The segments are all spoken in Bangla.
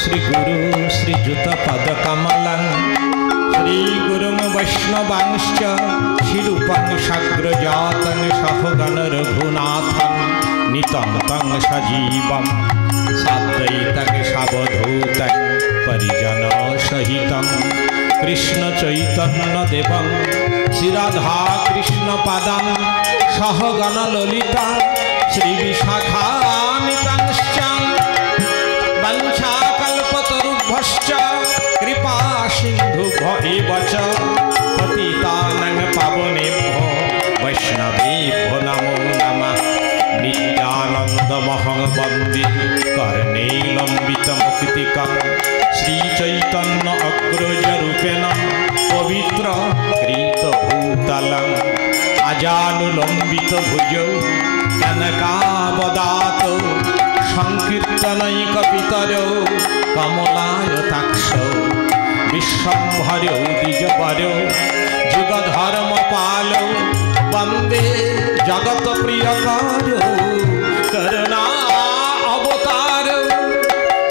श्री गुरु श्रीयुत पद कमलं श्री गुरुं वैष्णवांश्च शिरूपं साग्रजातं सहगण रघुनाथं नितं तं सजीवं साद्वैतं सावधूतं परिजन सहितं कृष्ण चैतन्य देवं श्री राधा कृष्ण पादं सहगण ललिता श्री विशाखान्वितांश्च वंशाकल्पतरुभ्यश्च कृपा सिन्धुभ्यो एव च पतितानां पावनेभ्यो वैष्णवेभ्यो नमो नमः। नित्यानन्दमहं वन्दे कर्णैलम्बितमुक्तिकं श्रीचैतन्य अग्रजरूपेण पवित्र कृतभूतलम् अजानुलम्बितभुजौ कनकावदातौ संकीर्तनैकपितरौ कमलायताक्षौ विश्वम्भरौ द्विजवरौ जुगधर्मपालौ वन्दे जगत्प्रियकारौ करुणा अवतारौ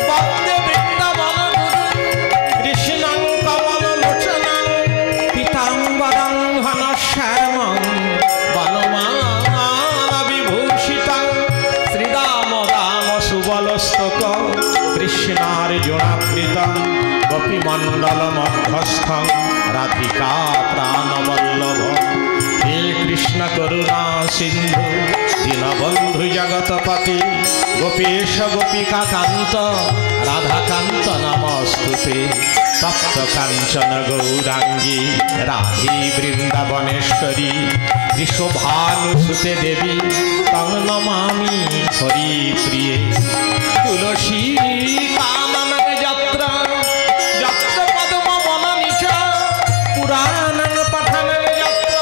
वन्दे वृन्दावनगुरुं कृष्णं कमललोचनं पीताम्बरं घनश्यामं वनमालाविभूषितं श्रीरामदामसुबलस्तक कृष्णार्जुनावृतं गोपीमण्डलमध्यस्थं राधिका प्राणवल्लभं हे कृष्ण करुणा सिन्धु दीनबन्धु जगत्पते गोपेश गोपिकान्त राधाकान्त नमस्तुते तप्त काञ्चन गौरांगी राधे वृन्दावनेश्वरी विश्वभानुसुते देवी तं नमामि हरिप्रिये तुलसी कानन यत्र यत्र पद्मवनानि च पुराणं पठनं यत्र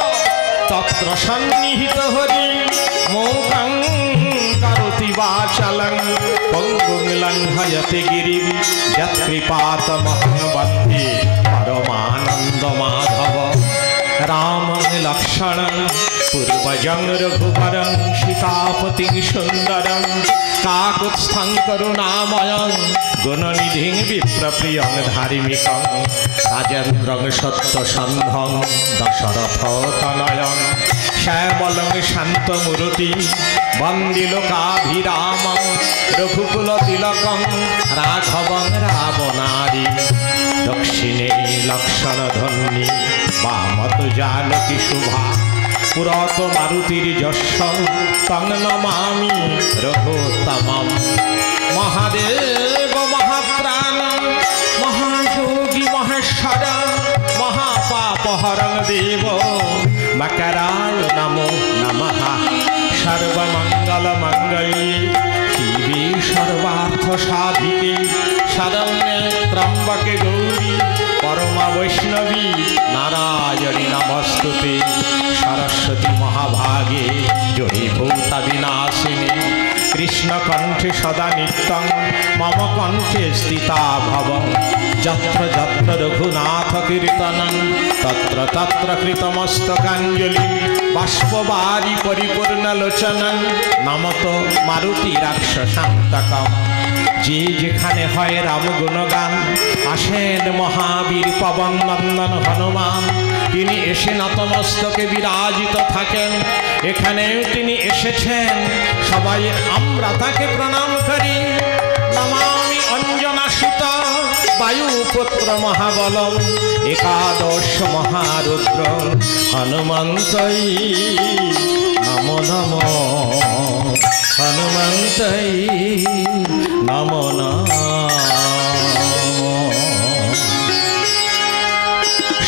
तत्र सन्निहित हरि मोकं करोति वाचालं पङ्गुं लङ्घयति गिरिं यत्कृपातमहं वन्दे परमानन्दमाधव रामं लक्ष्मणं पूर्वजं रघुवरं सीतापतिं सुन्दरं काकुत्स्थं करुणामयं गुणनिधिं विप्रप्रियं धार्मिकं राजेन्द्रं सत्यसन्धं दशरथतनयं श्यामलं शान्तमूर्तिं वन्दे लोकाभिरामं रघुकुलतिलकं राघवं रावणादिं दक्षिणे लक्षणधन्वी वामतो जानकी शुभा पुरतो मारुतिर्यश तं नमामि रघुत्तमं महादेव महाप्राण महायोगी महेश्वर महापापहरं देव मकराय नमो नमः। सर्वमङ्गलमङ्गल्ये शिवे सर्वार्थसाधिके शरण्ये त्र्यम्बके गौरी परमा वैष्णवी नारायणी नमस्तुते सरस्वती महाभागे जयी भूतविनाशिनी कृष्णकण्ठे सदा नित्यं मम कण्ठे स्थिता भव यत्र यत्र रघुनाथ कीर्तनं तत्र तत्र कृतमस्तकाञ्जलिं बाष्पवारि परिपूर्णलोचनं नमतो मारुति राक्षसान्तकम् जे जेखाने हय राम गुणगान आसेन महावीर पवन नंदन हनुमान तिनि एसे नतमस्तके विराजित थाकेन एखानेও তিনি এসেছেন সবাই আমরা তাকে প্রণাম করি নমামি অঞ্জনাসুত वायुपुत्र महाबलं एकादश महारुद्र हनुमन्तै नमो नमो हनुमन्तै नमो नमो।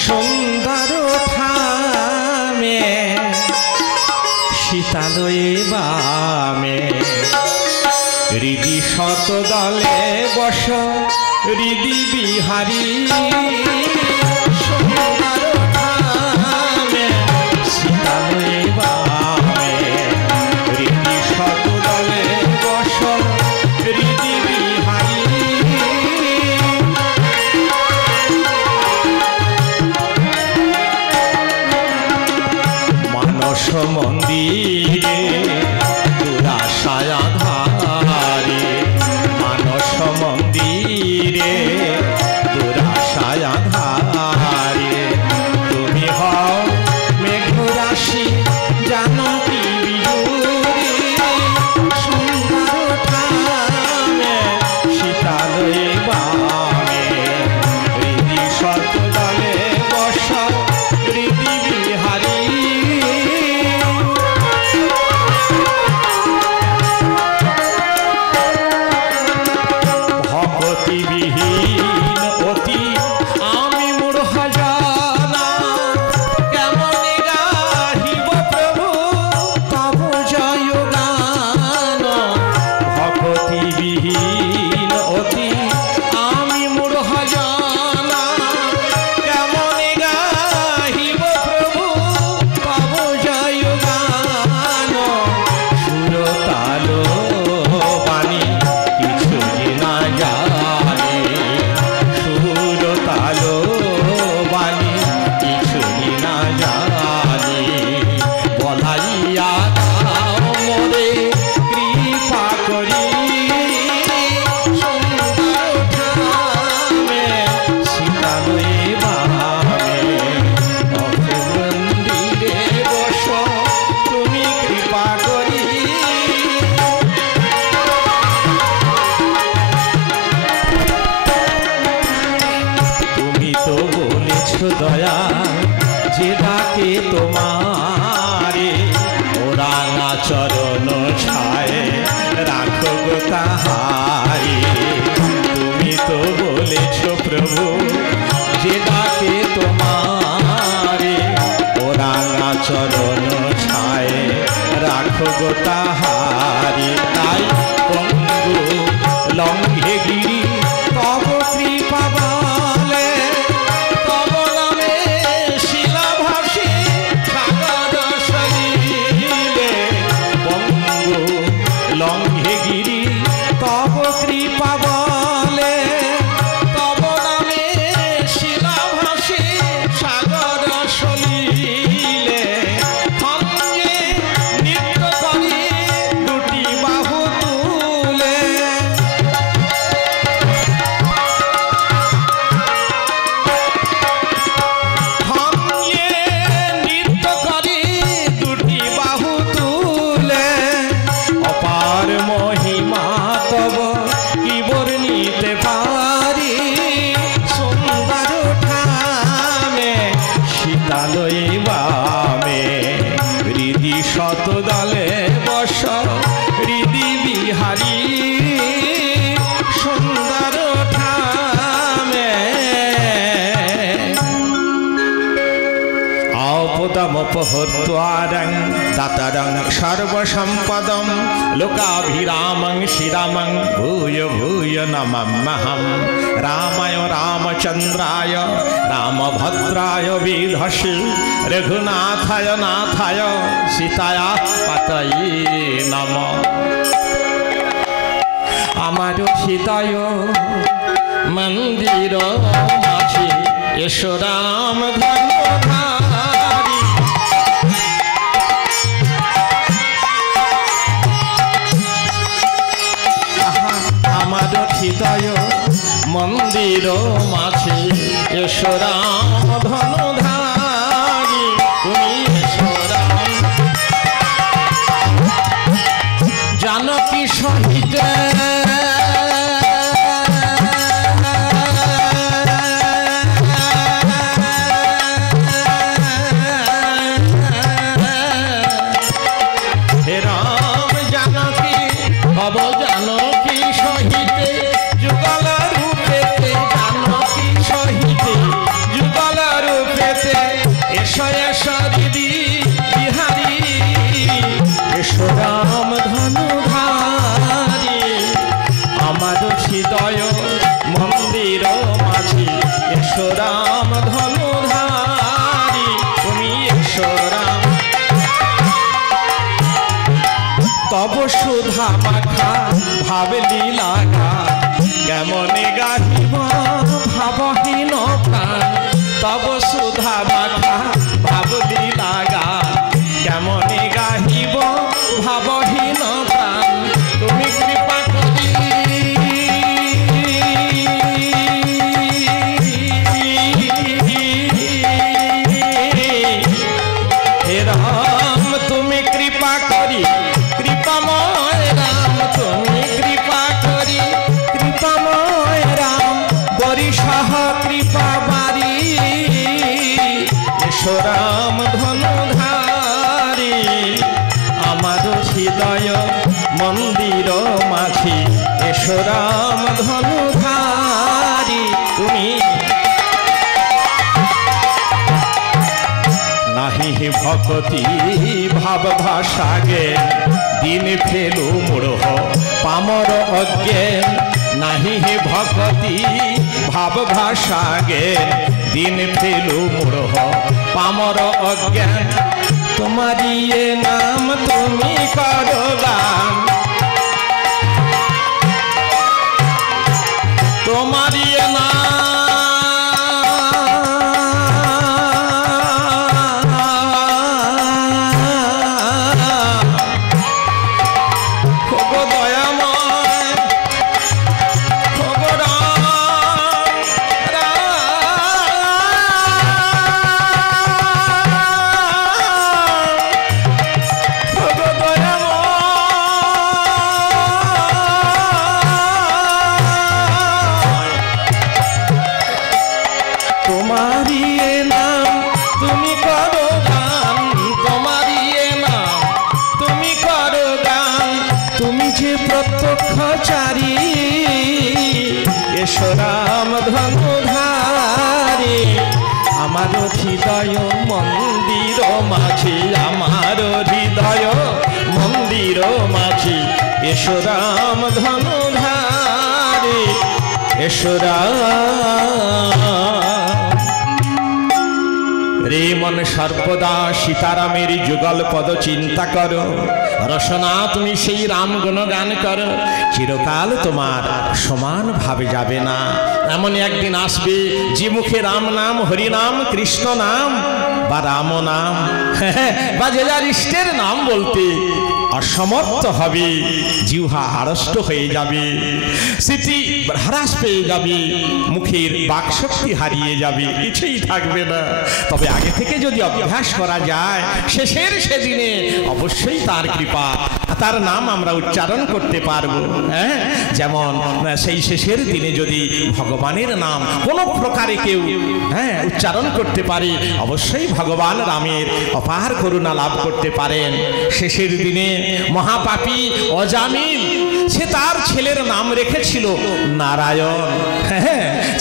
सुंदर थामे शीतलये बामे हृदि शतदले बस हृदि बिहारी सुंदर थामे शीतलये बामे हृदि शतदले बस हृदि बिहारी मानस मंदिरे दुराशाया धारे मानस मंदिरे জানকী বিজুরি সুন্দর ঠামে সীতালয়ে বামে হৃদি শতদলে বস হৃদি বিহারী ভক্তি বিহীন অতি আমি মূঢ় জানা কেমন গাহিব প্রভু তব জয় গান ভক্তি বিহীন অতি আমি মূঢ় জানা কেমন গাহিব প্রভু তব জয় গান সুরতাল বাণী কিছু না জানে সুরতাল বাণী কিছু না জানে বলাইয়া দাও মোরে কৃপা করি সুন্দর ঠামে সীতালয়ে বামে অভয় মন্দিরে বস তুমি কৃপা করি তুমি তো বলেছ দয়া যে ডাকে তোমারে ওরাঙা চরণ ছায় রাখো গো তাহারে তুমি তো বলেছ প্রভু যে ডাকে তোমারে ওরাঙা চরণ ছায় রাখো গো তাহারে তাই পঙ্গু লঙ্ঘে গিরি তব কৃপা বলে তব নামে শিলাভাসী সাগর সলিলে পঙ্গু লঙ্ঘে গিরি তব কৃপা বলে তব নামে শিলাভাসী সাগর সলিলে সঙ্গে নৃত্য করি দুটি বাহু তুলে সঙ্গে নৃত্য করি দুটি বাহু তুলে অপার মহিমা তব কি বর্ণিতে পারি সুন্দর ঠামে সীতালয়ে বামে হৃদি শতদলে বস হৃদি বিহারী সুন্দর ঠামে औपदमुपहृत्वारं दातरं सर्वसम्पदं लोकाभिरामं श्रीरामं भूय भूय नमाम्यहं रामाय रामचन्द्राय रामभद्राय विधषे रघुनाथाय नाथाय सीताया पतये नमः আমার সীতায় মন্দির মাঝে এসো রাম ধনুধারী আমার হৃদয় মন্দির মাঝে এসো রাম ধনুধারী তুমি এসো রাম জানকী সহিত রাম ধনুধারী আমার হৃদয় মন্দির মাঝে এসো রাম ধনুধারী তুমি এসো রাম তব সুধা মাখা ভাবলি লাগা কেমনে গাহিব ভাবহীন প্রাণ তব সুধা মাখা ভাবলি লাগা কেমনে গাহিব ভাবহীন প্রাণ তুমি কৃপা করি হে রাম তুমি হৃদয় মন্দির মাঝি এসো রাম ধনুধারী তুমি নাহি ভকতি ভাব ভাষাগে দিন ফেলু মূঢ় পামর অজ্ঞান নাহি ভকতি ভাব ভাষাগে দিন ফেলু মূঢ় পামর অজ্ঞান তোমারি এ নাম তুমি করো গান তোমারি এ নাম রাম ধনুধারী আমার হৃদয় মন্দির মাঝি আমার হৃদয় মন্দির মাঝি এসো রাম ধনুধারী এসো রে মন সর্বদা সীতারামের যুগল পদ চিন্তা করো রসনা তুমি সেই রাম গুণগান করো চিরকাল তোমার সমান ভাবে যাবে না এমন একদিন আসবে যে মুখে রাম নাম হরি নাম কৃষ্ণ নাম বা রাম নাম বা যে যার ইষ্টের নাম বলতে অসমর্থ হবে জিহ্বা আড়ষ্ট হয়ে যাবে স্মৃতি হ্রাস পেয়ে যাবে মুখের বাকশক্তি হারিয়ে যাবে কিছুই থাকবে না তবে আগে থেকে যদি অভ্যাস করা যায় শেষের সেদিনে অবশ্যই তার কৃপা তার নাম আমরা উচ্চারণ করতে পারবো যেমন সেই শেষের দিনে যদি ভগবানের নাম কোনো প্রকারে কেউ উচ্চারণ করতে পারে অবশ্যই ভগবান রামের অপার করুণা লাভ করতে পারেন শেষের দিনে মহাপাপী অজামিল সে তার ছেলের নাম রেখেছিল নারায়ণ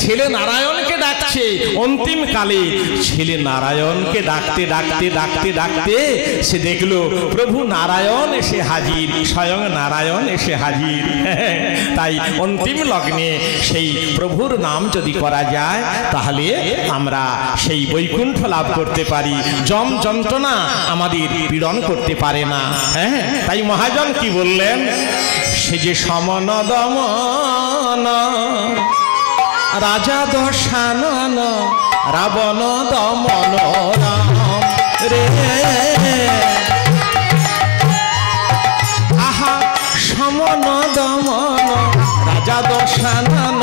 ছেলে নারায়ণকে ডাকছে অন্তিম কালে ছেলে নারায়ণকে ডাকতে ডাকতে ডাকতে ডাকতে সে দেখলো প্রভু নারায়ণ এসে হাজির স্বয়ং নারায়ণ এসে হাজির তাই অন্তিম লগ্নে সেই প্রভুর নাম যদি করা যায় তাহলে আমরা সেই বৈকুণ্ঠ লাভ করতে পারি যম যন্ত্রণা আমাদের পীড়ন করতে পারে না তাই মহাজন কি বললেন সে যে সমন দমন রাজা দশানন রাবণ দমন রাম রে আহা সমন দমন রাজা দশানন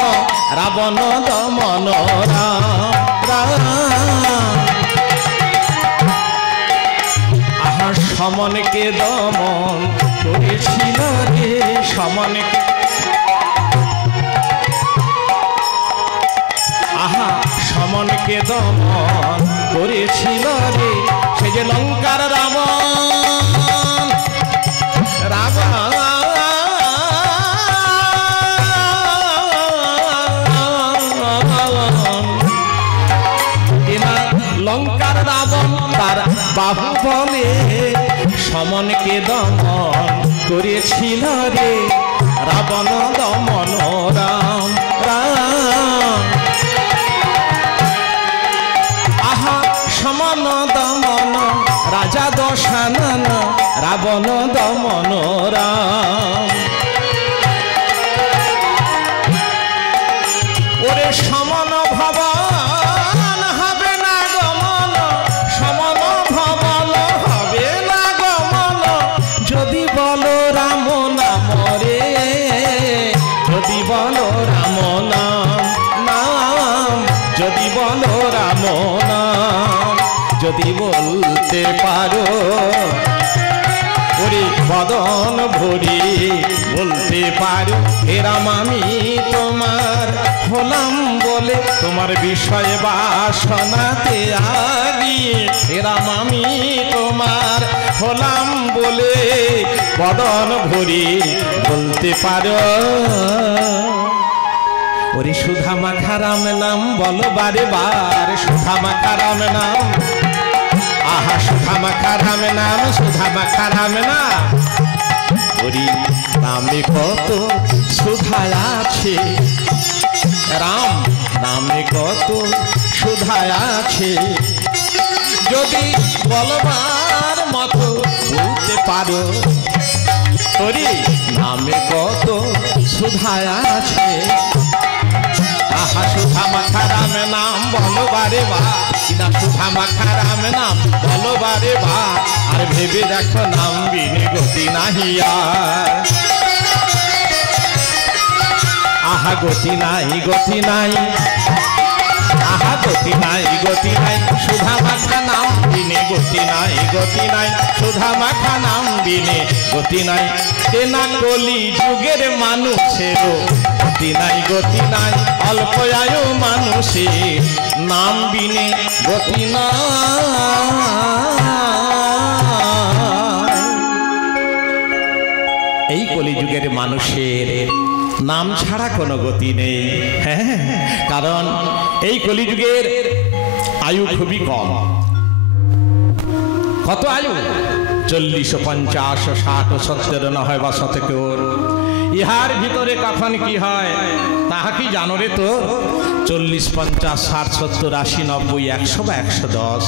রাবণ দমন রাম আহা সমনকে দমন করেছিল রে সমনকে আহা সমনকে দমন করেছিল রে সে যে লঙ্কার রাবণ রাবণ লঙ্কার রাবণ তার বাহুবলে সমনকে দমন করেছিল রে রাবণ দমন রাম রাম আহা সমন দমন রাজা দশানন রাবণ দমন রাম ওরে সমন ভবন হবে না গমন সমন ভবন হবে না গমন যদি বলো রাম নাম রে যদি বলো রাম নাম যদি বলো রাম নাম যদি বলতে পারো ওরে বদন ভরি বলতে পারো হে রাম আমি তোমার হলাম বলে তোমার বিষয় বাসনাতে আরি হে রাম আমি তোমার হলাম বলে বদন ভরি বলতে পারো। ওরে সুধা মাখা রাম নাম বলো বারে বার, সুধা মাখা রাম নাম, আহা সুধা মাখা রাম নাম, সুধা মাখা রাম নাম। ওরে নামে কত সুধা আছে, রাম নামে কত সুধা আছে, যদি বলবার মতো বলতে পারো। ওরে নামে কত সুধা আছে, আহা সুধা মাখা রাম নাম বলো বারে বার, কিনা সুধা মাখা রাম নাম বলো বারে বার। আর ভেবে দেখো নাম বিনে গতি নাহি আর, আহা গতি নাই গতি নাই, আহা গতি নাই গতি নাই, সুধা মাখা নাম বিনে গতি নাই গতি নাই, সুধা মাখা নাম বিনে গতি নাই। তেনা কলি যুগের মানুষেরও গতি নাই গতি নাই, অল্প আয়ু মানুষের নাম বিনে গতি নাই। এই কলিযুগের মানুষের নাম ছাড়া কোনো গতি নেই। হ্যাঁ, কারণ এই কলিযুগের আয়ু খুবই কম। কত আয়ু? 40, 50, 60, 70 না হয় বা 70। ইহার ভিতরে কখন কি হয় তাহা কি জানো রে? তো 40, 50, 60, 70, 80, 90, 100 বা 110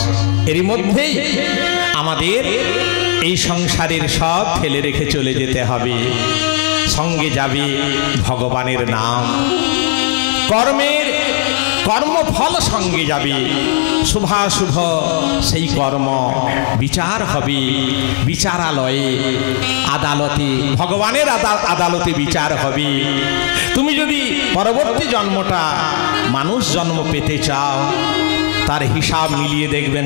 এরই মধ্যেই আমাদের এই সংসারের সব ফেলে রেখে চলে যেতে হবে। সঙ্গে যাবে ভগবানের নাম, কর্মের কর্মফল সঙ্গে যাবে, শুভাশুভ সেই কর্ম বিচার হবে বিচারালয়ে, আদালতে, ভগবানের আদালতে বিচার হবে। তুমি যদি পরবর্তী জন্মটা মানুষ জন্ম পেতে চাও, তার হিসাব মিলিয়ে দেখবেন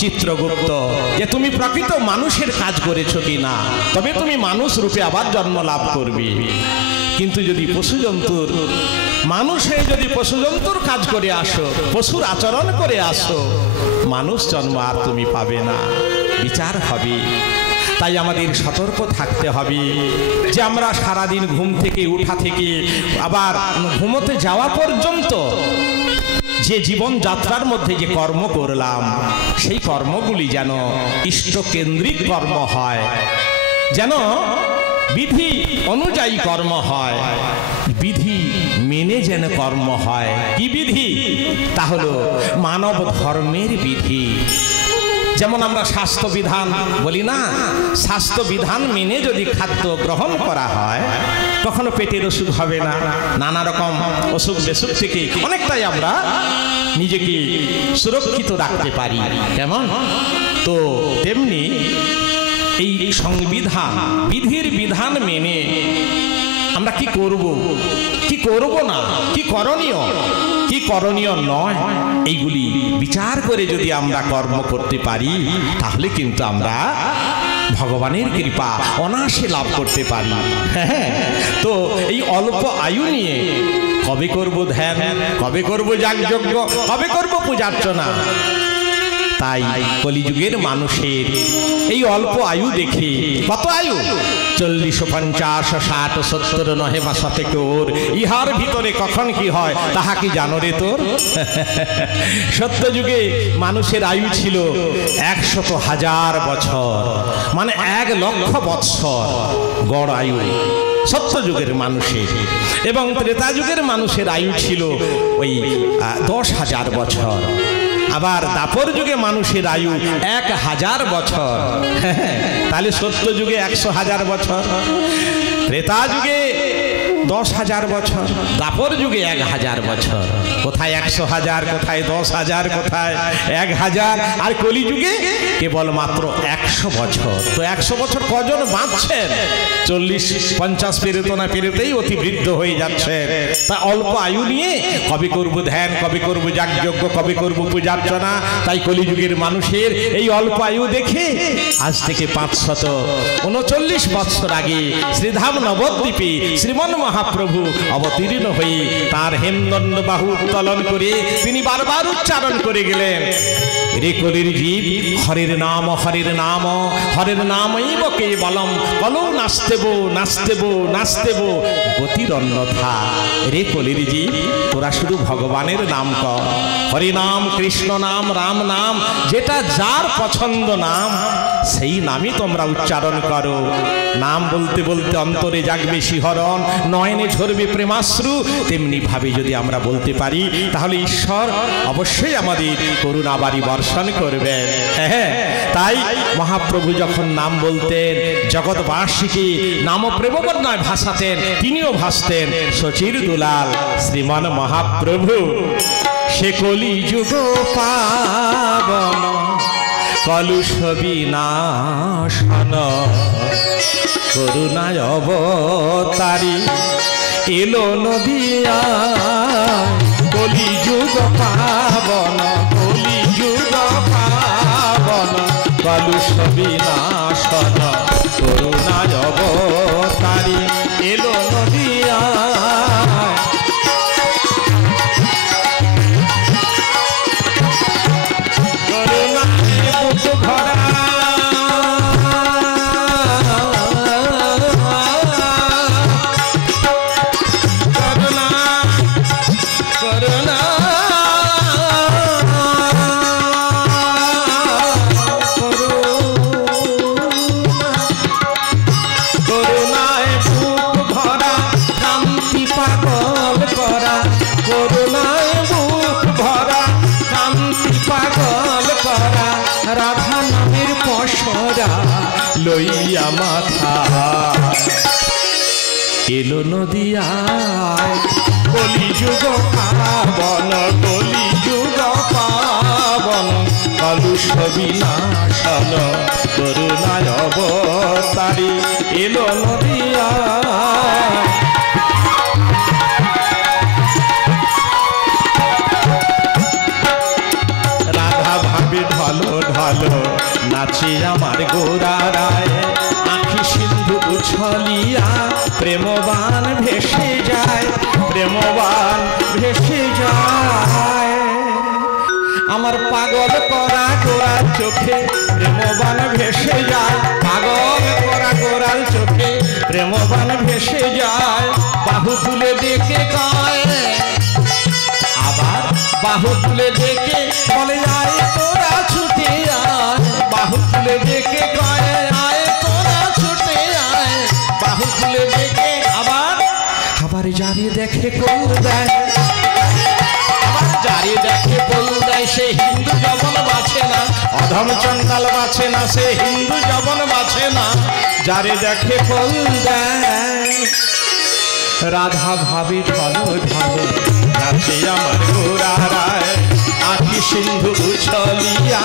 চিত্রগুপ্ত যে তুমি প্রকৃত মানুষের কাজ করেছো কিনা, তবে তুমি মানুষ রূপে আবার জন্ম লাভ করবে। কিন্তু যদি পশু জন্তুর মানুষ হয়ে যদি পশু জন্তুর কাজ করে আসো, পশুর আচরণ করে আসো, মানুষ জন্ম আর তুমি পাবে না, বিচার হবে। তাই আমাদের সতর্ক থাকতে হবে যে আমরা সারাদিন ঘুম থেকে উঠা থেকে আবার ঘুমোতে যাওয়া পর্যন্ত যে জীবন যাত্রার মধ্যে যে কর্ম করলাম, সেই কর্মগুলি যেন ইষ্টকেন্দ্রিক কর্ম হয়, যেন বিধি অনুযায়ী কর্ম হয়, বিধি মেনে যেন কর্ম হয়। কি বিধি? তা হলো মানব ধর্মের বিধি। যেমন আমরা স্বাস্থ্য বিধান বলি না, স্বাস্থ্য বিধান মেনে যদি খাদ্য গ্রহণ করা হয় কখনো পেটের অসুখ হবে না, নানা রকম অসুখ বেসুখ থেকে অনেকটাই আমরা নিজেকে সুরক্ষিত রাখতে পারি। কেমন? তো তেমনি এই সংবিধান বিধির বিধান মেনে আমরা কি করব, কি করব না, কি করণীয়, কি করণীয় নয়, এইগুলি বিচার করে যদি আমরা কর্ম করতে পারি তাহলে কিন্তু আমরা ভগবানের কৃপা অনায়াসে লাভ করতে পারি। হ্যাঁ, তো এই অল্প আয়ু নিয়ে কবে করব ধ্যান, কবে করব যাগযজ্ঞ, কবে করব পূজার্চনা? তাই কলিযুগের মানুষের এই অল্প আয়ু দেখে, কত আয়ু? 40, 50, 60, 70 নহে বা 70। ইহার ভিতরে কখন কি হয় তাহা কি জানো রে তোর? সত্য যুগে মানুষের আয়ু ছিল 100,000 বছর, মানে 1,00,000 বৎসর গড় আয়ু সত্য যুগের মানুষের। এবং ত্রেতা যুগের মানুষের আয়ু ছিল ওই 10,000 বছর। আবার দাপর যুগে মানুষের আয়ু 1,000 বছর। তাহলে সত্য যুগে 100,000 বছর, ত্রেতা যুগে 10,000 বছর, দাপর যুগে 1,000 বছর। কোথায় 100,000, কোথায় 10,000, কোথায় 1,000, আর কলিযুগে কেবল মাত্র 100 বছর। তো 100 বছর কজন বাঁচছেন? 40, 50 পেরোতো না পেরোতেই অতিবৃদ্ধ হয়ে যাচ্ছে। তা অল্প আয়ু নিয়ে কবে করব ধ্যান, কবে করব যাগযজ্ঞ, কবে করব পূজার্চনা? তাই কলিযুগের মানুষের এই অল্প আয়ু দেখে আজ থেকে 539 বৎসর আগে শ্রীধাম নবদ্বীপে শ্রীমন মহাপ্রভু অবতীর্ণ হয়ে তার হেমদণ্ড বাহু উত্তোলন করে তিনি বারবার উচ্চারণ করে গেলেন, রে কলির জীব হরের নাম হরের নাম হরের নামৈব কেবলম কলো নাচতেব নাচতেব নাচতেব গতির অন্যথা। রে কলির জীব তোরা শুধু ভগবানের নাম কর, হরি নাম কৃষ্ণ নাম রাম নাম, যেটা যার পছন্দ নাম সেই নামই তোমরা উচ্চারণ করো। নাম বলতে বলতে অন্তরে জাগবে শিহরণ, নয়নে ঝরবে প্রেমাশ্রু। তেমনি ভাবে যদি আমরা বলতে পারি তাহলে ঈশ্বর অবশ্যই আমাদের করুণাবাড়ি বর্ষণ করবেন। হ্যাঁ, তাই মহাপ্রভু যখন নাম বলতেন জগৎবাসীকে নামপ্রেমবর্ণায় ভাসাতেন, তিনিও ভাসতেন শচীর দুলাল শ্রীমান মহাপ্রভু। সে কলি যুগ পাবন কলুষ বিনাশন করুণায় অবতারি এলো নদিয়া। কলি যুগ পাবন কলি যুগ পাবন কলুষ বিনাশন করুণায় অবতারি এলো নদিয়া। লইয়া মাথা এলো নদিয়ায়। কলি যুগ পাবন কলি যুগ পাবন কলুষ বিনাশন করুণায় অবতারি এলো নদিয়ায়। রাধা ভাবে ঢালো ঢালো নাচে আমার গোরা রায়, আঁখি সিন্ধু উছলিয়া প্রেমবান ভেসে যায় প্রেমবান ভেসে যায়। আমার পাগল করা গোরার চোখে প্রেমবান ভেসে যায়, পাগল করা গোরার চোখে প্রেমবান ভেসে যায়। বাহু তুলে দেখে কয় আবার বাহু তুলে দেখে বলে আয় তোরা ছুটে আয়, বাহু তুলে দেখে কয় আয় তোরা ছুটে আয়। বাহু তুলে দেখে আবার আবার যারে দেখে কোল দেয়, আবার যারে দেখে কোল দেয় সে হিন্দু যবন বাঁচে না, অধম চন্ডাল বাঁচে না, সে হিন্দু যবন বাঁচে না, যারে দেখে কোল দেয়। রাধা ভাবি ঢালো ঢালো নাচে আমার গোরা রায়, আঁখি সিন্ধু উছলিয়া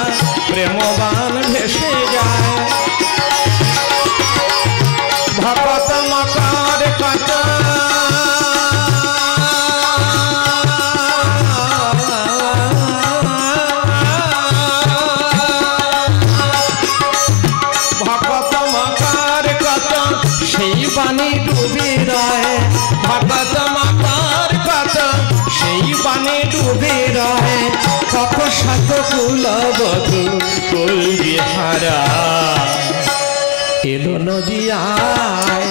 প্রেমবান ভেসে যায়। ভকত মকর কত ভকত মকর কত সেই বাণী ডুবে রয়, ভকত মকর কত সেই বাণী ডুবে রয়। কত শত কুলবধূ কলিহারা এলো নদিয়ায়।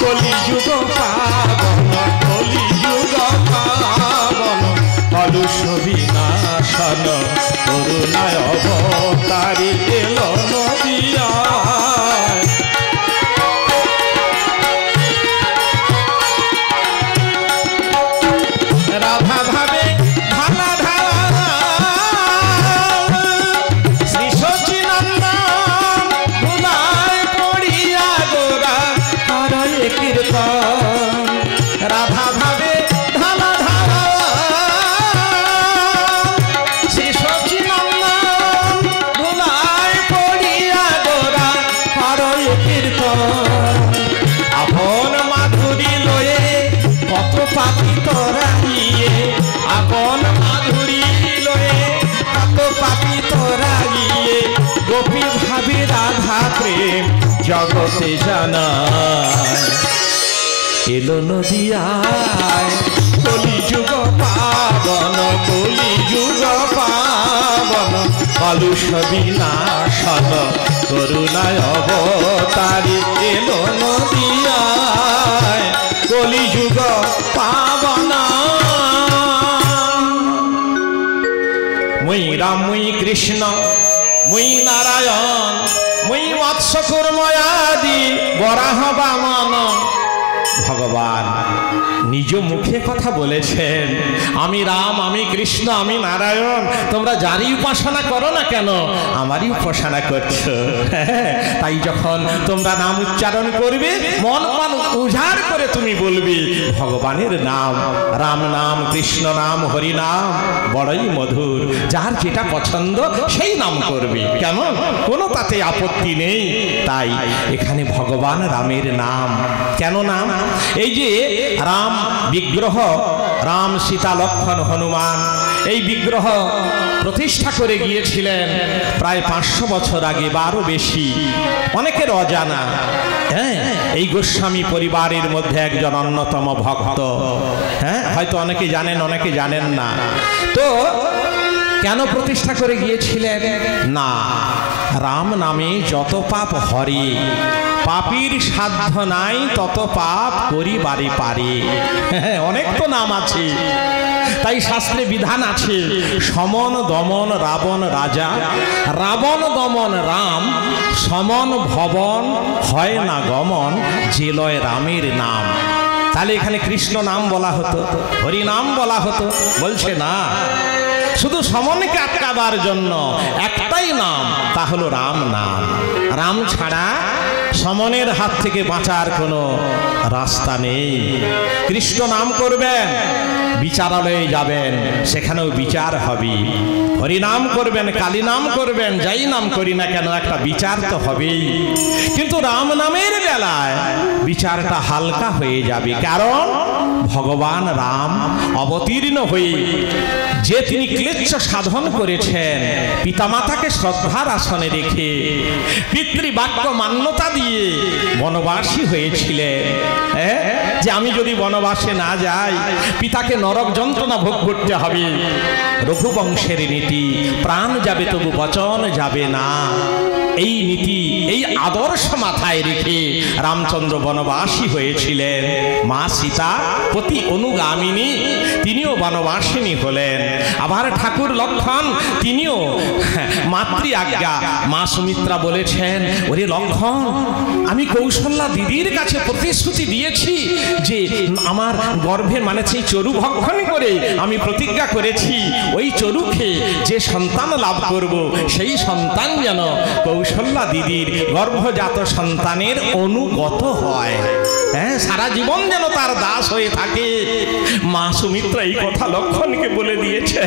কলি যুগ পাবন কলি যুগ পাবন কলুষ বিনাশন করুণায় অবতারি এলো নদিয়ায়। রাধা ভাবে ঢালা ঢালা শ্রী সচিনন্দন ভুলায় পড়িয়া গোরা হরে কীর্তন। রাধা ভাবে ঢালা ঢালা শ্রী সচিনন্দন ভুলায় পড়িয়া গোরা হরে কীর্তন। আপন মাধুরী লয়ে কত পাপি তোরা গিয়ে, আপন মাধুরী লয়ে কত পাপি তোরা গিয়ে, গোপী ভাবি রাধা প্রেম জগতে জানায় এলো নদিয়ায়। কলি যুগ পাবন কলি যুগ পাবন কল পরুষ বিনাশন করুণায় অবতারি এলো নদিয়ায় কলিযুগ পাবনা। মুই রাম মুই কৃষ্ণ মুই নারায়ণ মুই মৎস্য কুর্ময়াদি বরাহ বামন। ভগবান নিজ মুখে কথা বলেছেন, আমি রাম, আমি কৃষ্ণ, আমি নারায়ণ। তোমরা যারই উপাসনা করো না কেন আমারই উপাসনা করছো। তাই যখন তোমরা নাম উচ্চারণ করবে মন প্রাণ উজাড় করে তুমি বলবে ভগবানের নাম, রাম নাম, কৃষ্ণ নাম, হরি নাম বড়ই মধুর। যার যেটা পছন্দ সেই নাম করবে, কেমন কোনো তাতে আপত্তি নেই। তাই এখানে ভগবান রামের নাম। কেন নাম? এই যে রাম বিগ্রহ, রাম সীতা লক্ষ্মণ হনুমান, এই বিগ্রহ প্রতিষ্ঠা করে গিয়েছিলেন প্রায় 500 বছর আগে বা আরো বেশি। অনেকের অজানা। হ্যাঁ, এই গোস্বামী পরিবারের মধ্যে একজন অন্যতম ভক্ত। হ্যাঁ, হয়তো অনেকে জানেন, অনেকে জানেন না। তো কেন প্রতিষ্ঠা করে গিয়েছিলেন? না, রাম নামে যত পাপ হরে, পাপীর সাধ্য নাই তত পাপ করিবারে পারে। অনেক তো নাম আছে, তাই শাস্ত্রে বিধান আছে সমন দমন রাবণ রাজা, রাবণ দমন রাম, সমন ভবন হয় না গমন, যে লয় রামের নাম। তাহলে এখানে কৃষ্ণ নাম বলা হতো, হরি নাম বলা হতো, বলছে না। শুধু সমনকে আটকাবার জন্য একটাই নাম, তা হলো রাম নাম। রাম ছাড়া সমনের হাত থেকে বাঁচার কোনো রাস্তা নেই। কৃষ্ণ নাম করবেন, বিচারালয়ে যাবেন, সেখানেও বিচার হবে। হরি নাম করবেন, কালী নাম করবেন, যাই নাম করি না কেন একটা বিচার তো হবেই। কিন্তু রাম নামের বেলায় বিচারটা হালকা হয়ে যাবে, কারণ ভগবান রাম অবতীর্ণ হয়ে যে তিনি ক্লেচ্ছ সাধন করেছেন, পিতামাতাকে শ্রদ্ধার আসনে রেখে পিতৃবাক্য মান্যতা দিয়ে বনবাসী হয়েছিলেন। যে আমি যদি বনবাসে না যাই পিতাকে নরক যন্ত্রণা ভোগ করতে হবে। রঘুবংশের নীতি, প্রাণ যাবে তবু বচন যাবে না। এই নীতি, এই আদর্শ মাথায় রেখে রামচন্দ্র বনবাসী হয়েছিলেন। মা সীতা পতি অনুগামিনী, তিনিও বনবাসিনী হলেন। আবার ঠাকুর লক্ষ্মণ, তিনিও মাতৃ আজ্ঞা। মা সুমিত্রা বলেছেন, ওরে লক্ষ্মণ, আমি কৌশল্যা দিদির কাছে প্রতিশ্রুতি দিয়েছি যে আমার গর্ভের মানে সেই চরু ভক্ষণ করে আমি প্রতিজ্ঞা করেছি ওই চরু খেয়ে যে সন্তান লাভ করব, সেই সন্তান যেন কৌশল্যা দিদির গর্ভজাত সন্তানের অনুগত হয়। হ্যাঁ, সারা জীবন যেন তার দাস হয়ে থাকে। মা সুমিত্রা এই কথা লক্ষ্মণকে বলে দিয়েছে।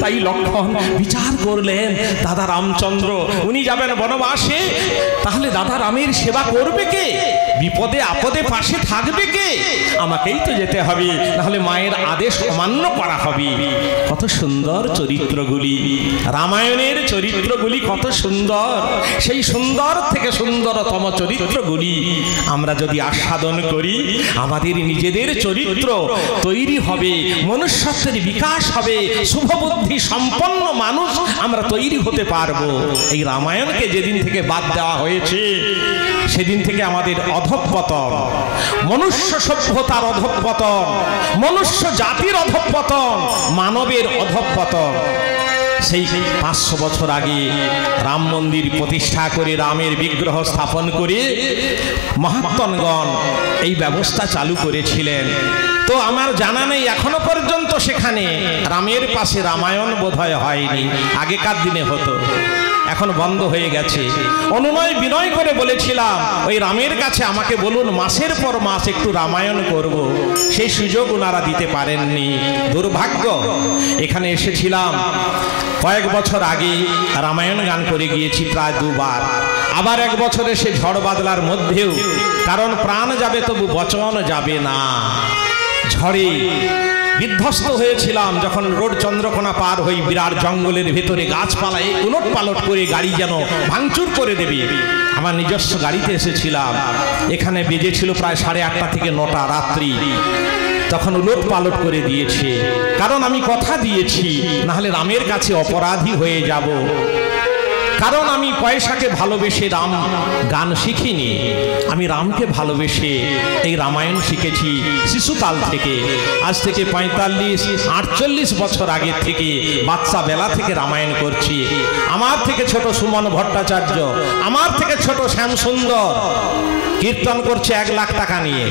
তাই লক্ষ্মণ বিচার করলেন, দাদা রামচন্দ্র উনি যাবেন বনবাসে, তাহলে দাদা রামের সেবা করবে কে? বিপদে আপদে পাশে থাকবে কে? আমাকেই তো যেতে হবে, নাহলে মায়ের আদেশ অমান্য করা হবে। কত সুন্দর চরিত্রগুলি, রামায়ণের চরিত্রগুলি কত সুন্দর। সেই সুন্দর থেকে সুন্দরতম চরিত্রগুলি আমরা যদি আস্বাদন করি, আমাদের নিজেদের চরিত্র তৈরি হবে, মনুষ্যত্বের বিকাশ হবে, শুভবুদ্ধি সম্পন্ন মানুষ আমরা তৈরি হতে পারবো। এই রামায়ণকে যেদিন থেকে বাদ দেওয়া হয়েছে সেদিন থেকে আমাদের অধঃপতন, মনুষ্য সভ্যতার অধঃপতন, মনুষ্য জাতির অধঃপতন, মানবের অধঃপতন। সেই 500 বছর আগে রাম মন্দির প্রতিষ্ঠা করে, রামের বিগ্রহ স্থাপন করে মহাত্মগণ এই ব্যবস্থা চালু করেছিলেন। তো আমার জানা নেই এখনো পর্যন্ত সেখানে রামের পাশে রামায়ণ বোধহয় হয়নি। আগেকার দিনে হতো, এখন বন্ধ হয়ে গেছে। অনুনয় বিনয় করে বলেছিলাম ওই রামের কাছে আমাকে বলুন মাসের পর মাস একটু রামায়ণ করব, সেই সুযোগ ওনারা দিতে পারেননি। দুর্ভাগ্য। এখানে এসেছিলাম কয়েক বছর আগে, রামায়ণ গান করে গিয়েছি প্রায় 2 বার। আবার 1 বছর এসে ঝড় বাদলার মধ্যেও, কারণ প্রাণ যাবে তবু বচন যাবে না। ঝড়ে বিধ্বস্ত হয়েছিলাম যখন রোড চন্দ্রকোনা পার হই, বিরাট জঙ্গলের ভেতরে গাছপালায় উলট পালট করে গাড়ি যেন ভাঙচুর করে দেবে। আমার নিজস্ব গাড়িতে এসেছিলাম। এখানে বেজেছিল প্রায় 8:30 থেকে 9টা রাত্রি। তখন উলট পালট করে দিয়েছে, কারণ আমি কথা দিয়েছি না হলে রামের কাছে অপরাধী হয়ে যাব। কারণ আমি পয়সাকে ভালোবেসে রাম গান শিখিনি, আমি রামকে ভালোবেসে এই রামায়ণ শিখেছি শিশুকাল থেকে। আজ থেকে 45-48 বছর আগের থেকে বাচ্চা বেলা থেকে রামায়ণ করছি। আমার থেকে ছোট সুমন ভট্টাচার্য, আমার থেকে ছোট শ্যামসুন্দর কীর্তন করছে 1 লাখ টাকা নিয়ে।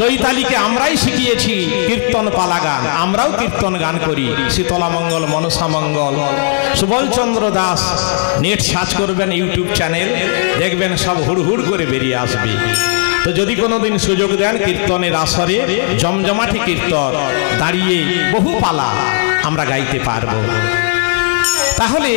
চৈতালিকে আমরাই শিখিয়েছি কীর্তন পালা গান, আমরাও কীর্তন গান করি, শীতলা মঙ্গল, মনসা মঙ্গল। সুবলচন্দ্র দাস নেট সার্চ করবেন, ইউটিউব চ্যানেল দেখবেন, সব হুড় করে বেরিয়ে আসবে। তো যদি কোনোদিন সুযোগ দেন কীর্তনের আসরে জমজমাটি কীর্তন দাঁড়িয়ে বহু পালা আমরা গাইতে পারবো। তাহলে